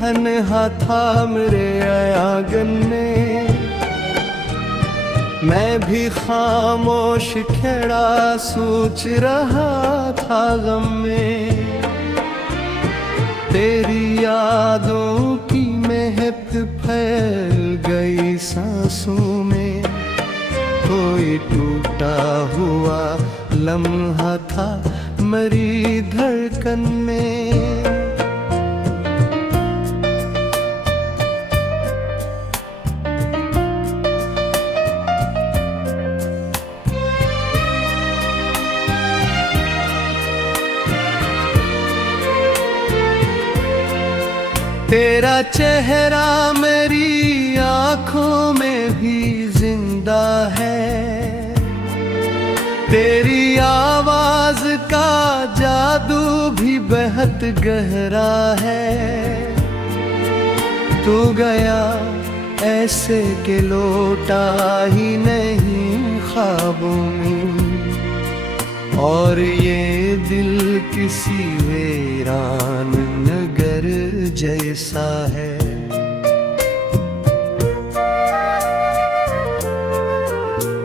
तन्हा था मेरे आंगन में, मैं भी खामोश खड़ा सोच रहा था गम में। तेरी यादों की महक फैल गई सांसों में, कोई टूटा हुआ लम्हा था मेरी धड़कन में। तेरा चेहरा मेरी आँखों में भी जिंदा है, तेरी आवाज का जादू भी बेहद गहरा है। तू गया ऐसे के लौटा ही नहीं ख्वाबों में, और ये दिल किसी वीरान नगर जैसा है।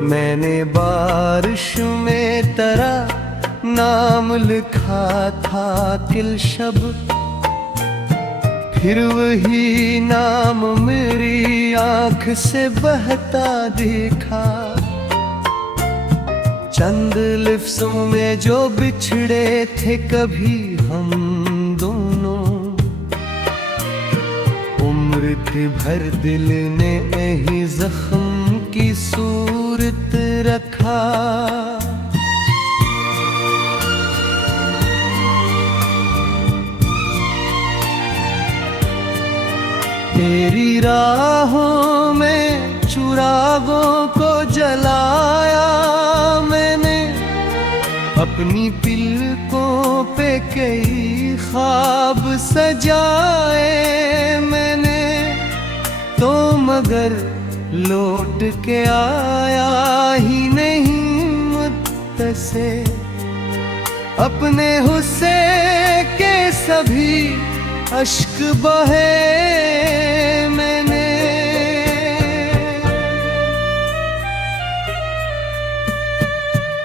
मैंने बारिश में तेरा नाम लिखा था किलशब, फिर वही नाम मेरी आँख से बहता दिखा। चंद लिफ्ज़ों में जो बिछड़े थे कभी हम दोनों, उम्र भर दिल ने यही जख्म की सूरत रखा। तेरी राहों में चिरागों को जलाया मैंने, अपनी पलकों पे कई ख्वाब सजाए मैंने। तो मगर लौट के आया ही नहीं मुझसे, अपने हुस्से के सभी अश्क बहे मैंने।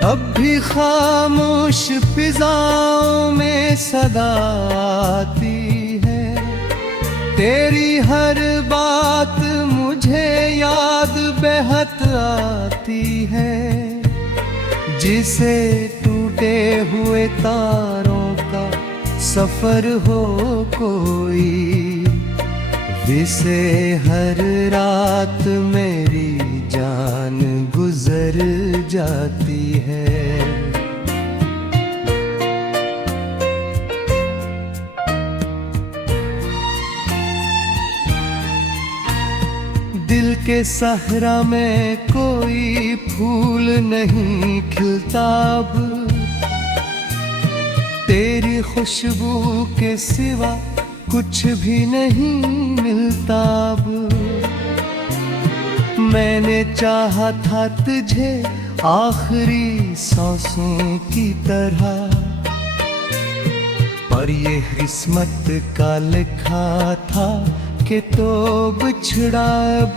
अब भी खामोश फिजाओं में सदा आती है, तेरी हर बात मुझे याद बेहद आती है। जिसे टूटे हुए तारों का सफर हो कोई, जिसे हर रात मेरी जान गुजर जाती है। दिल के सहरा में कोई फूल नहीं खिलता अब, तेरी खुशबू के सिवा कुछ भी नहीं मिलता अब। मैंने चाहा था तुझे आखिरी सांसों की तरह, पर ये किस्मत का लिखा था कि तो बिछड़ा अब।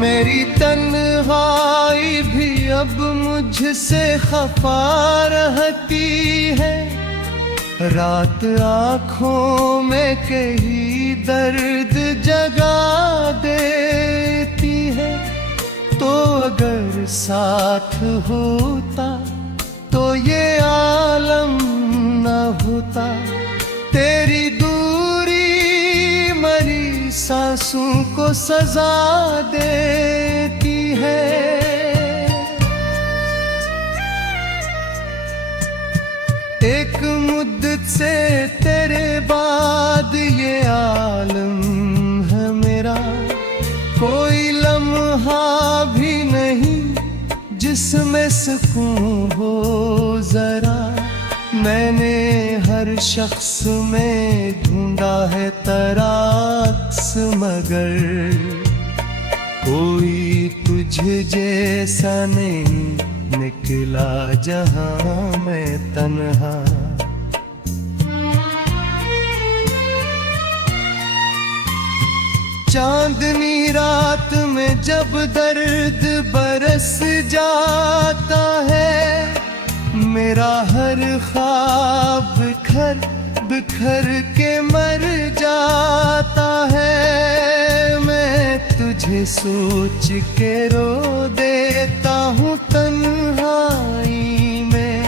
मेरी तन्हाई भी अब मुझसे खफा रहती है, रात आँखों में कहीं दर्द जगा देती है। तो अगर साथ होता तो ये आलम न होता, तेरी दूरी मरी सांसों को सजा देती है। एक मुद्दत से तेरे बाद ये आलम है मेरा, कोई लम्हा भी नहीं जिसमें सुकून हो जरा। मैंने हर शख्स में जिंदा है तराक्स मगर कोई तुझ जैसा नहीं निकला जहां मैं तन्हा। चांदनी रात में जब दर्द बरस जाता है, मेरा हर ख्वाब बिखर बिखर के मर जाता है। मैं तुझे सोच के रो देता हूँ तन्हाई में,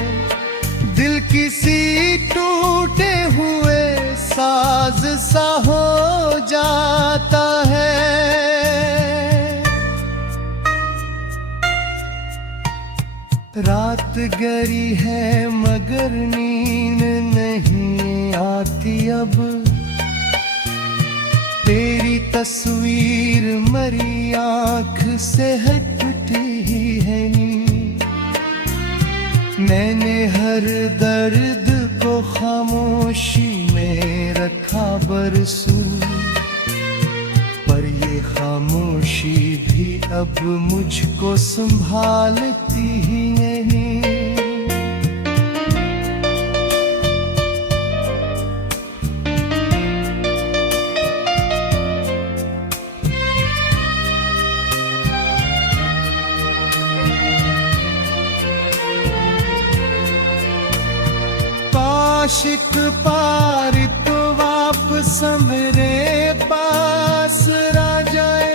दिल किसी टूटे हुए साज सा हो जाता है। रात गहरी है मगर नींद नहीं आती अब, तेरी तस्वीर मरी आँख से हटती ही है नींद। मैंने हर दर्द को खामोशी में रखा बरसों, पर ये खामोशी भी अब मुझको संभालती ही नहीं। आशिक पार तो वापस मेरे पास आ जाए,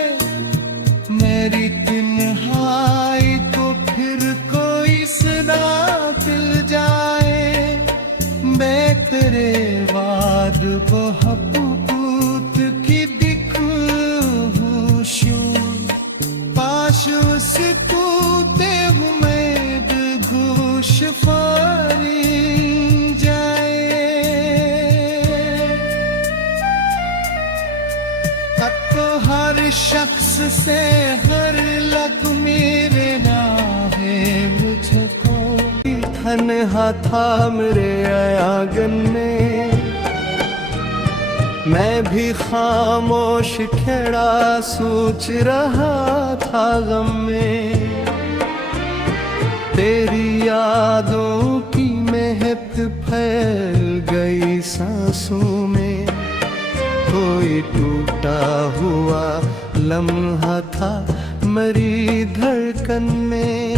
मेरी तन्हाई को फिर कोई सदा मिल जाए। मैं तेरे वाद बहुपूत की दिखूं, पाश उस तूते उम्मीद घूश फारी हर शख्स से हर लग मेरे नाम है। मुझको तन्हा था मेरे आंगन में, मैं भी खामोश खड़ा सोच रहा था गम में। तेरी यादों की महक फैल गई सांसों में, कोई टूटा हुआ लम्हा था मेरी धड़कन में।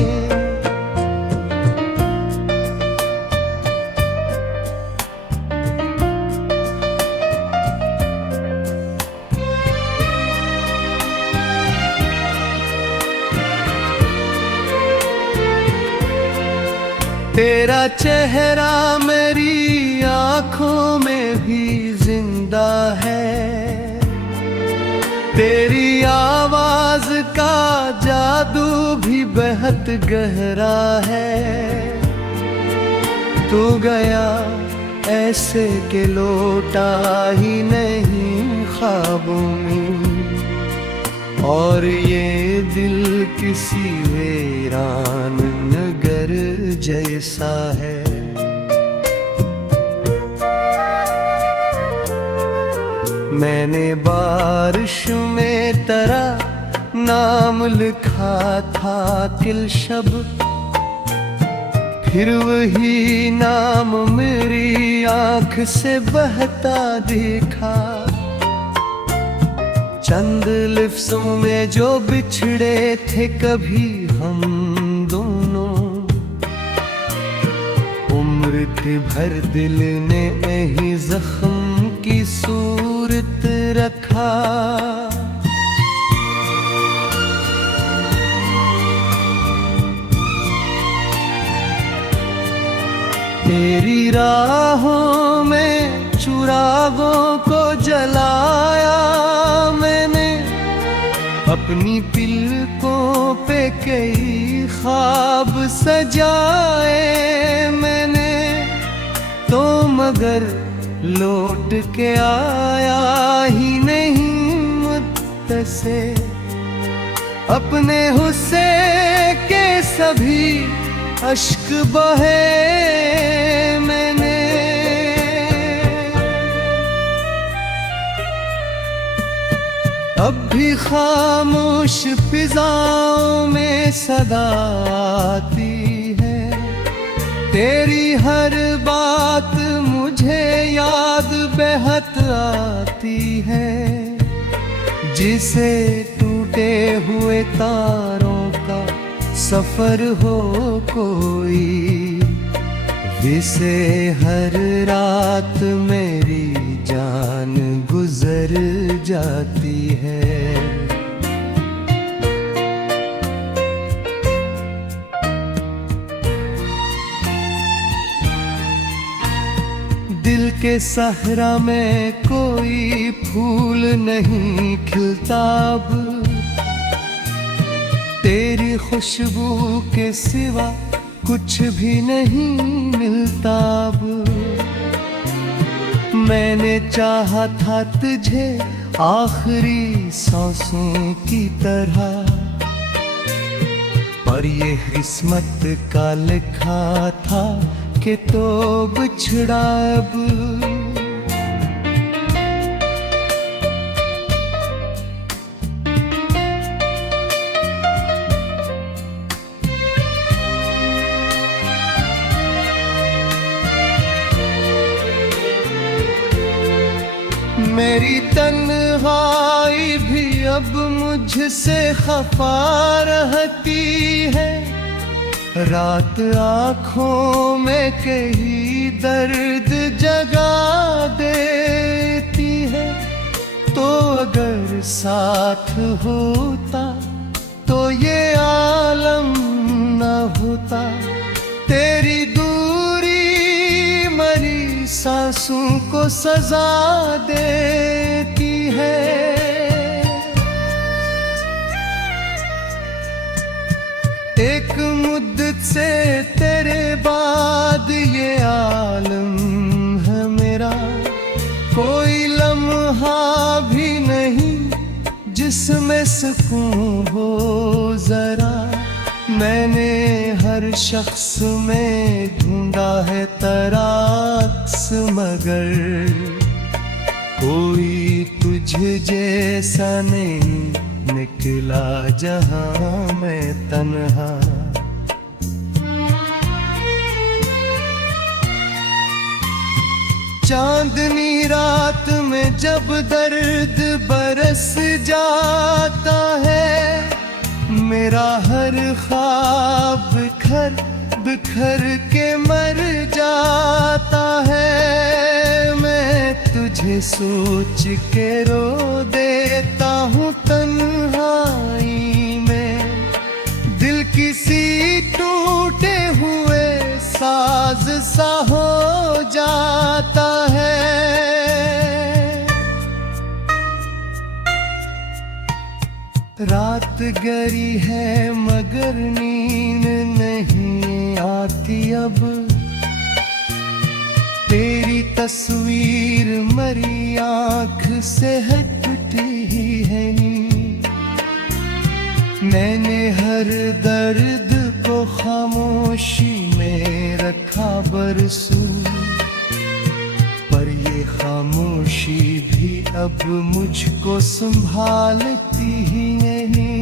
तेरा चेहरा मेरी आँखों में भी जिंदा है, तेरी आवाज का जादू भी बेहद गहरा है। तू गया ऐसे के लौटा ही नहीं ख्वाबों में, और ये दिल किसी वीरान नगर जैसा है। मैंने बारिश में तेरा नाम लिखा था तिलशब, फिर वही नाम मेरी आँख से बहता देखा। चंद लफ्ज़ों में जो बिछड़े थे कभी हम दोनों, उम्र भर दिल ने यही जख्म की सूरत रखा। तेरी राहों में चुरागों को जलाया मैंने, अपनी पिलकों पे कई ख्वाब सजाए मैंने। तो मगर लौट के आया ही नहीं मुझसे, अपने हुस्से के सभी अश्क बहे मैंने। अब भी खामोश फिजाओं में सदा आती है, तेरी हर बात मुझे याद बेहद आती है। जिसे टूटे हुए तारों का सफर हो कोई, जिसे हर रात मेरी जान गुजर जाती है। दिल के सहरा में कोई फूल नहीं खिलता अब, तेरी खुशबू के सिवा कुछ भी नहीं मिलता अब। मैंने चाहा था तुझे आखिरी सांसों की तरह, पर ये किस्मत का लिखा था कि तो बिछड़ा अब। मेरी तन्हाई भी अब मुझसे खफा रहती है, रात आँखों में कहीं दर्द जगा देती है। तो अगर साथ होता तो ये आलम न होता, तेरी दूरी मरी सांसों को सजा देती है। एक मुद्दत से तेरे बाद ये आलम है मेरा, कोई लम्हा भी नहीं जिसमें सुकून हो जरा। मैंने हर शख्स में ढूंढा है तराक्स, मगर कोई तुझ जैसा नहीं निकला जहां मैं तन्हा। चांदनी रात में जब दर्द बरस जाता है, मेरा हर ख्वाब बिखर बिखर के मर जाता है। मैं तुझे सोच के रो देता हूँ तन्हाई में, दिल किसी टूटे हुए साज सा हो जाता है। रात गरी है मगर नींद नहीं आती अब, तेरी तस्वीर मरी आँख से हटती ही है नींद। मैंने हर दर्द को खामोशी में रखा बरसों, पर ये खामोशी भी अब मुझको संभालती ही नहीं।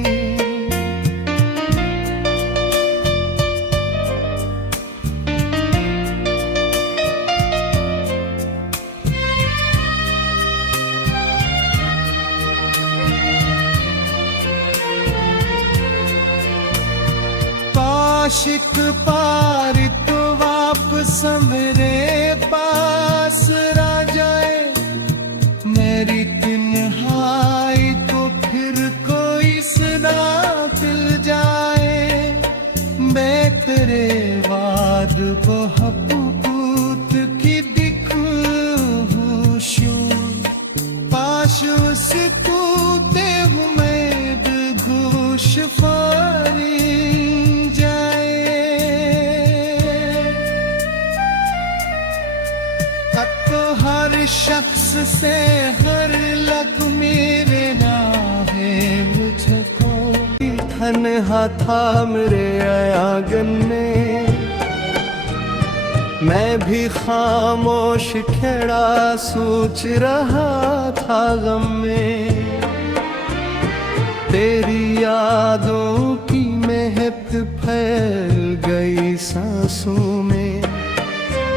आशिक पार तो वापस मेरे पास आ जाए, मेरी तन्हाई को फिर कोई सदा मिल जाए। मैं तेरे बाद मोहब्बत की दिखूं, पाश उसे तूते उम्मीद घोष फारी हर शख्स से हर लग मेरे नाम है मुझको। तन्हा था मेरे आंगन में, मैं भी खामोश खड़ा सोच रहा था गम में। तेरी यादों की महक फैल गई सांसों में।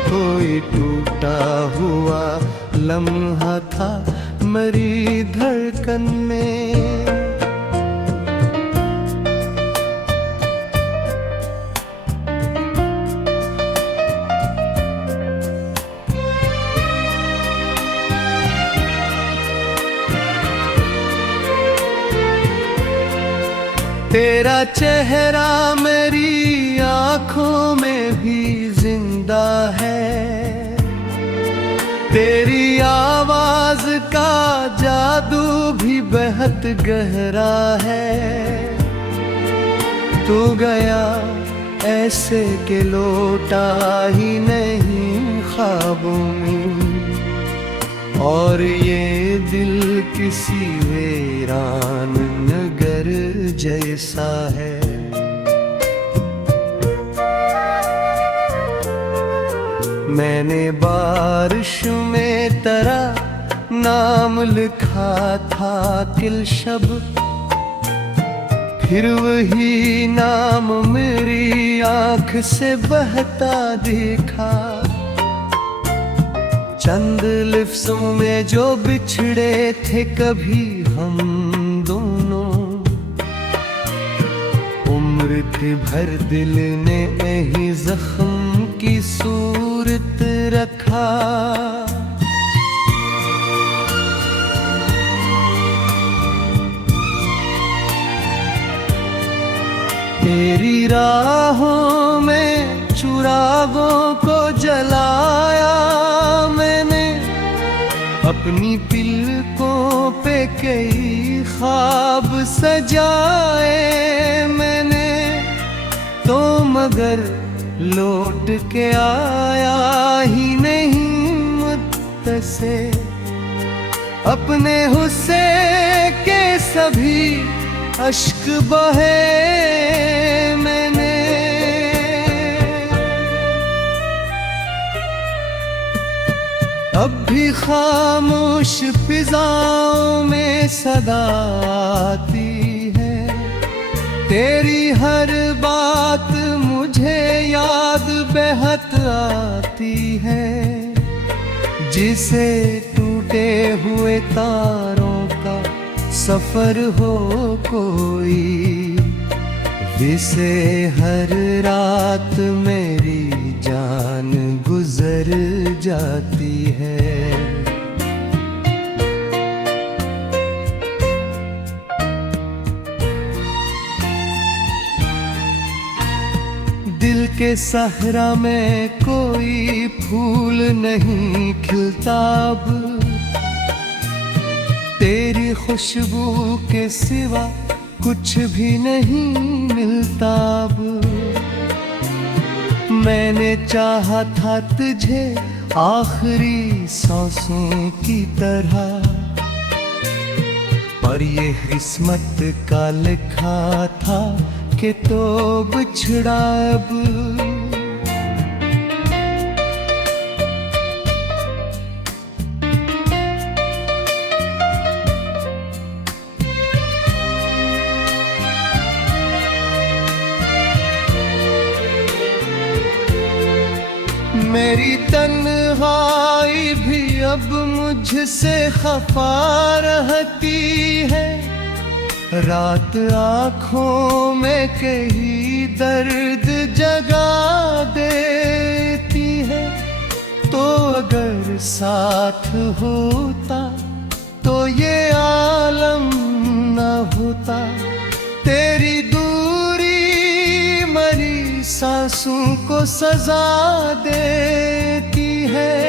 कोई टूटा हुआ लम्हा था मेरी धड़कन में। तेरा चेहरा मेरी आँखों में भी जिंदा है। तेरी आवाज का जादू भी बेहद गहरा है। तू गया ऐसे के लौटा ही नहीं ख्वाबों में। और ये दिल किसी वीरान नगर जैसा है। मैंने बारिश में तेरा नाम लिखा था किलशब। फिर वही नाम मेरी आँख से बहता दिखा। चंद लिफ्ज़ों में जो बिछड़े थे कभी हम दोनों। उम्र थी भर दिल ने यही जख्म की सूरत रखा। तेरी राहों में चुरागों को जलाया मैंने। अपनी पलकों पे कई ख्वाब सजाए मैंने। तो मगर लौट के आया ही नहीं मुझसे। अपने हुस्से के सभी अश्क बहे मैंने। अब भी खामोश फिजाओं में सदा आती है। तेरी हर बात मुझे याद बेहद आती है। जिसे टूटे हुए तारों का सफर हो कोई। जिसे हर रात मेरी जान गुजर जाती है। दिल के सहरा में कोई फूल नहीं खिलता अब। तेरी खुशबू के सिवा कुछ भी नहीं मिलता अब। मैंने चाहा था तुझे आखिरी सांसों की तरह। पर ये किस्मत का लिखा था कि तो बिछड़ा अब। मेरी तन्हाई भी अब मुझसे खफा रहती है। रात आँखों में कहीं दर्द जगा देती है। तो अगर साथ होता तो ये आलम न होता। तेरी दूरी मरी सांसों को सजा देती है।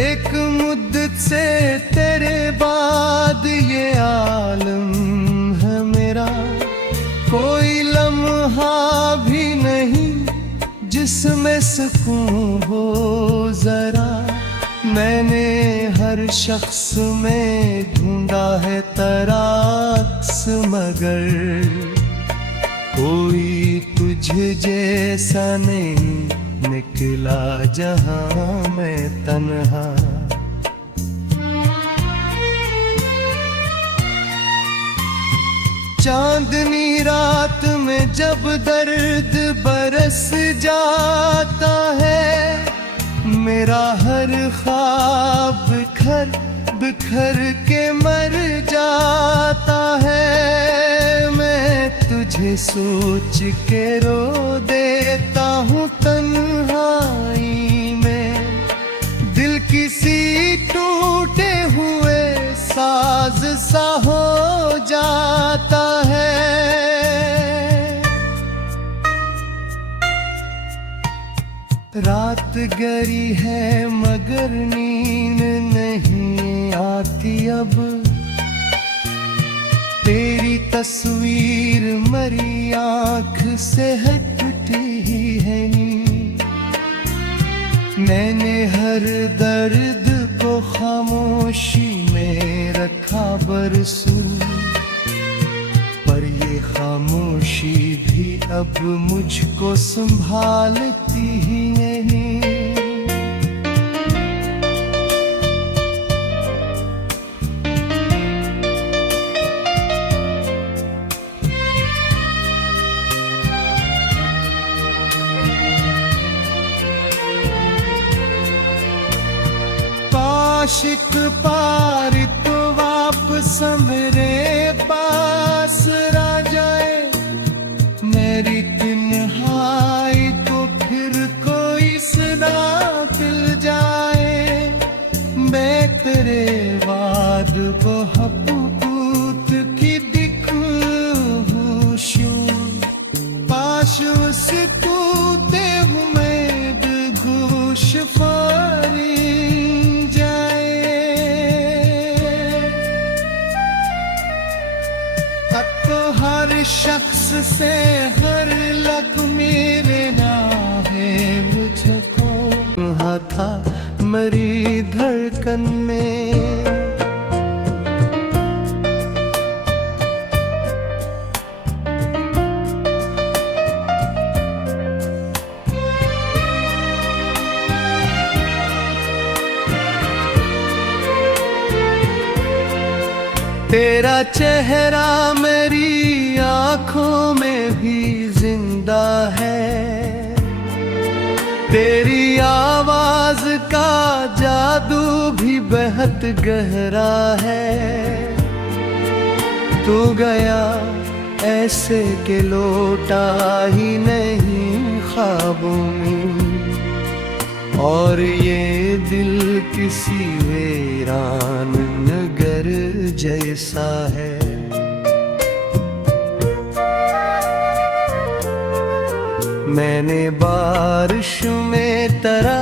एक मुद्दत से तेरे बाद ये आलम है मेरा। कोई लम्हा भी नहीं जिसमें सुकून हो जरा। मैंने हर शख्स में ढूंढा है तराक्स मगर कोई तुझ जैसा नहीं निकला जहां मैं तन्हा। चांदनी रात में जब दर्द बरस जाता है, मेरा हर ख्वाब बिखर बिखर के मर जाता है। मैं तुझे सोच के रो देता हूँ तन्हाई में, दिल किसी टूटे हुए साज सा हो जाता है। रात गरी है मगर नींद नहीं आती अब, तेरी तस्वीर मरी आँख से हटती ही है नींद। मैंने हर दर्द को खामोशी में रखा बरसों, पर ये खामोशी भी अब मुझको संभालती ही नहीं। आशिक पार तो वापस मेरे पास आ जाए, मेरी तन्हाई को फिर कोई सदा मिल जाए। मैं तेरे बाद बहुत की दिखूं पाश उसे तूते में बेगोश फारी हर शख्स से हर लग मेरे नाम है, मुझको था मरी धड़कन में। तेरा चेहरा मेरी आँखों में भी जिंदा है, तेरी आवाज का जादू भी बेहद गहरा है। तू गया ऐसे के लौटा ही नहीं ख्वाबों में, और ये दिल किसी वीरान नगर जैसा है। मैंने बारिश में तेरा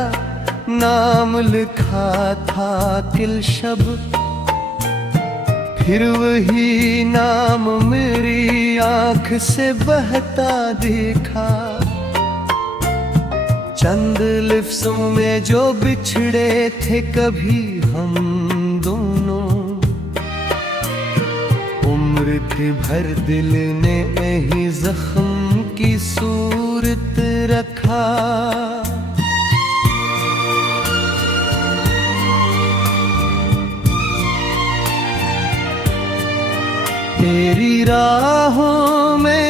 नाम लिखा था तिल शब, फिर वही नाम मेरी आँख से बहता देखा। चंद लिफ्ज़ों में जो बिछड़े थे कभी हम दोनों, उम्र थी भर दिल ने यही जख्म की सूरत रखा। तेरी राहों में